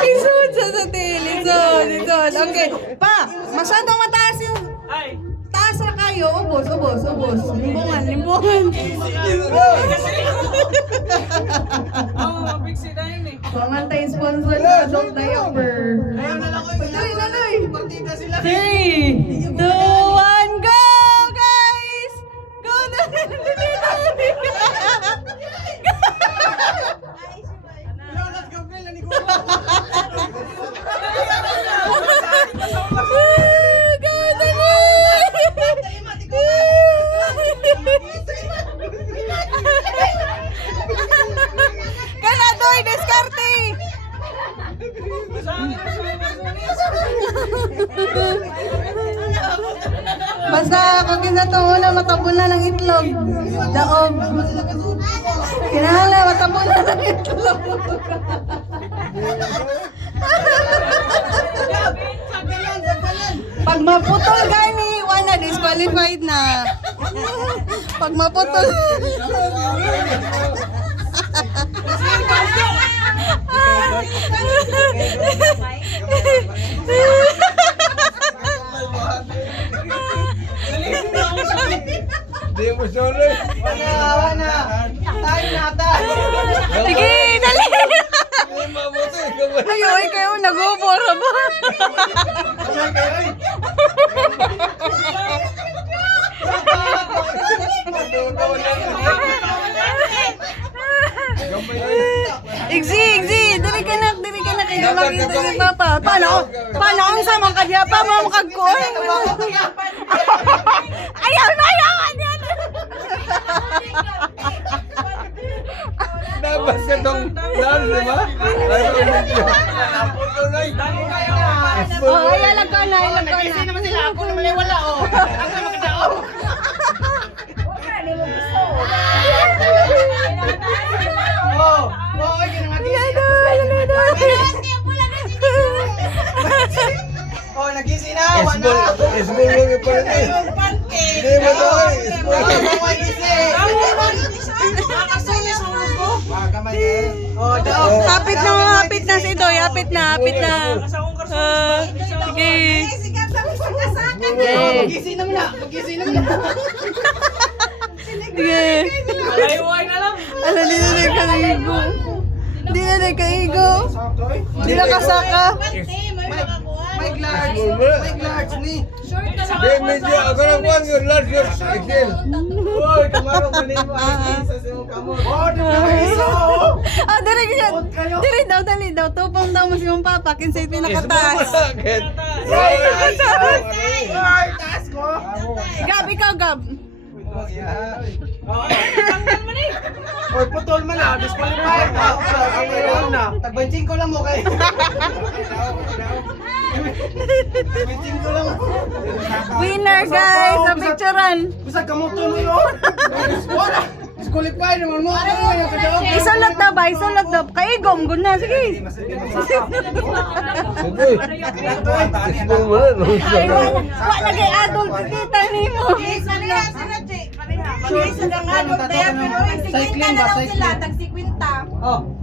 Isod sa tail. Isod. Okay. Pa, masyadong mataas yung... Taas na kayo. Ubos. Limbungan. Pangan tayo sponsor sa adult diaper. Laloy. 3, 2, 1, go! Guys! Go na! Kanadoy, diskarte! Basta pag inatungo na matabon na ng itlog. Daog. Kinahanglan na matabon na ng itlog. Pag maputol gani, wala disqualified na. Pag maputol. Di mo sorry. Wana. Tayo na tayo. Sige, dali. Di mabuti. Gawin. Ay, kayo nag-ubora ba? Igzi, diri ka na kayo makita ni Papa. Paano ang samang kadya pa mo makagkuon? Ayaw na. Dapat ka tong dance, di ba? Naputo na eh. Oh, ilag ko na. Kasi naman sila ako naman ay wala oh. Ako naman kada oh. Oh, yun ang ating. Oh, nagising na. Isbol lang yung pa rin eh. Di mo to eh. Isbol lang. Hapit na si Doy. Hapit na. Sige. Magising naman na. Sige. Ala, di na kaigo. Di na kasaka. May large ni. Di medyo ako na kuhan yung large yung ikil. Oy, kamarong manimo ay isa sa imong kamot. Oh, di ba iso? Diri daw, dali daw. Tupong daw mo si mong papa. Kinsay pinakataas. Bakit? Ay, taas ko. Gab, ikaw Gab. Oy, putol man na. Disqualified na. Tagbanching ko lang mo kay. Tagbanching ko lang. Winner guys, sa picturean. Bisa kamoto mo yun. Wala. Disqualified naman mo. Isulot daw ba? Isulot daw. Kaigom, good na. Sige. Sige. Isbol mo na. Ay, wala lagay adult. Kita ni mo. Cycling ba? Cycling. Tag 50. Oh.